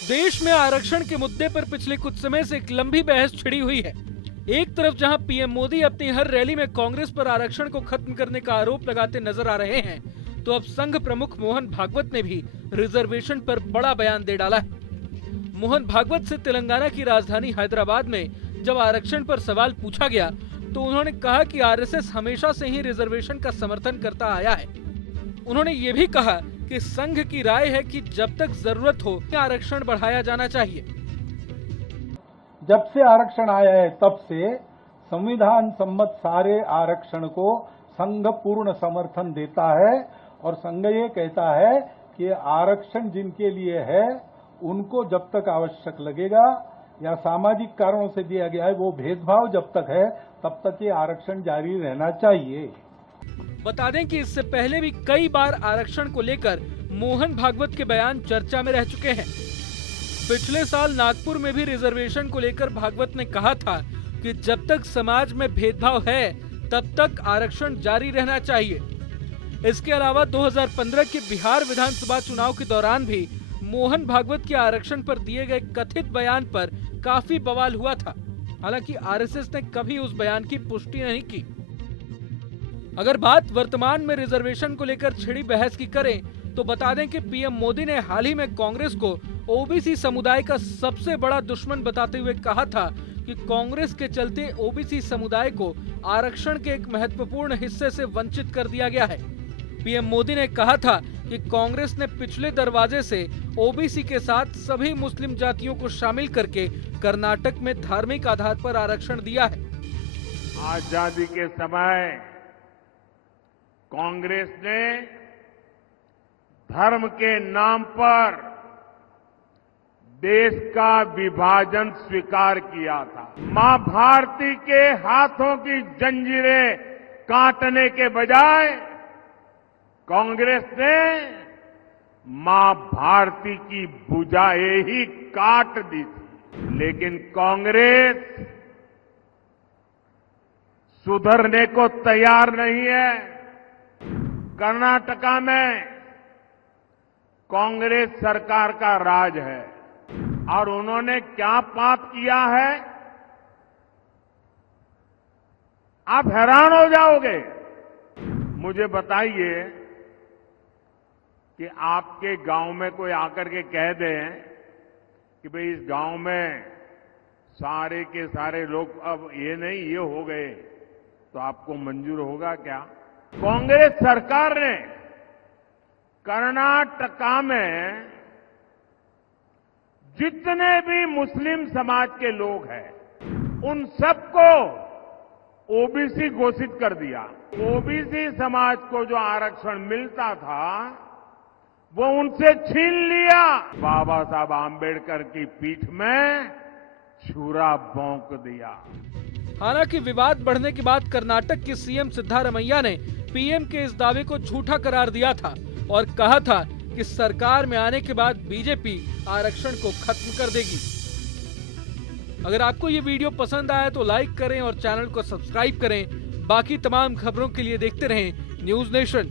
देश में आरक्षण के मुद्दे पर पिछले कुछ समय से एक लंबी बहस छिड़ी हुई है। एक तरफ जहां पीएम मोदी अपनी हर रैली में कांग्रेस पर आरक्षण को खत्म करने का आरोप लगाते नजर आ रहे हैं, तो अब संघ प्रमुख मोहन भागवत ने भी रिजर्वेशन पर बड़ा बयान दे डाला है। मोहन भागवत से तेलंगाना की राजधानी हैदराबाद में जब आरक्षण पर सवाल पूछा गया, तो उन्होंने कहा कि आरएसएस हमेशा से ही रिजर्वेशन का समर्थन करता आया है। उन्होंने ये भी कहा कि संघ की राय है कि जब तक जरूरत हो आरक्षण बढ़ाया जाना चाहिए। जब से आरक्षण आया है तब से संविधान सम्मत सारे आरक्षण को संघ पूर्ण समर्थन देता है और संघ ये कहता है कि आरक्षण जिनके लिए है उनको जब तक आवश्यक लगेगा या सामाजिक कारणों से दिया गया है, वो भेदभाव जब तक है तब तक ये आरक्षण जारी रहना चाहिए। बता दें कि इससे पहले भी कई बार आरक्षण को लेकर मोहन भागवत के बयान चर्चा में रह चुके हैं। पिछले साल नागपुर में भी रिजर्वेशन को लेकर भागवत ने कहा था कि जब तक समाज में भेदभाव है तब तक आरक्षण जारी रहना चाहिए। इसके अलावा 2015 के बिहार विधानसभा चुनाव के दौरान भी मोहन भागवत के आरक्षण पर दिए गए कथित बयान पर काफी बवाल हुआ था। हालांकि आरएसएस ने कभी उस बयान की पुष्टि नहीं की। अगर बात वर्तमान में रिजर्वेशन को लेकर छिड़ी बहस की करें, तो बता दें कि पीएम मोदी ने हाल ही में कांग्रेस को ओबीसी समुदाय का सबसे बड़ा दुश्मन बताते हुए कहा था कि कांग्रेस के चलते ओबीसी समुदाय को आरक्षण के एक महत्वपूर्ण हिस्से से वंचित कर दिया गया है। पीएम मोदी ने कहा था कि कांग्रेस ने पिछले दरवाजे से ओबीसी के साथ सभी मुस्लिम जातियों को शामिल करके कर्नाटक में धार्मिक आधार पर आरक्षण दिया है। आजादी के समय कांग्रेस ने धर्म के नाम पर देश का विभाजन स्वीकार किया था। मां भारती के हाथों की जंजीरें काटने के बजाय कांग्रेस ने मां भारती की भुजाएं ही काट दी थी। लेकिन कांग्रेस सुधरने को तैयार नहीं है। कर्नाटका में कांग्रेस सरकार का राज है और उन्होंने क्या पाप किया है, आप हैरान हो जाओगे। मुझे बताइए कि आपके गांव में कोई आकर के कह दे कि भाई इस गांव में सारे के सारे लोग अब ये नहीं ये हो गए, तो आपको मंजूर होगा क्या? कांग्रेस सरकार ने कर्नाटका में जितने भी मुस्लिम समाज के लोग हैं उन सबको ओबीसी घोषित कर दिया। ओबीसी समाज को जो आरक्षण मिलता था वो उनसे छीन लिया। बाबा साहब आंबेडकर की पीठ में छुरा भोंक दिया। हालांकि विवाद बढ़ने के बाद कर्नाटक के सीएम सिद्धारमैया ने पीएम के इस दावे को झूठा करार दिया था और कहा था कि सरकार में आने के बाद बीजेपी आरक्षण को खत्म कर देगी। अगर आपको ये वीडियो पसंद आया तो लाइक करें और चैनल को सब्सक्राइब करें। बाकी तमाम खबरों के लिए देखते रहें न्यूज़ नेशन।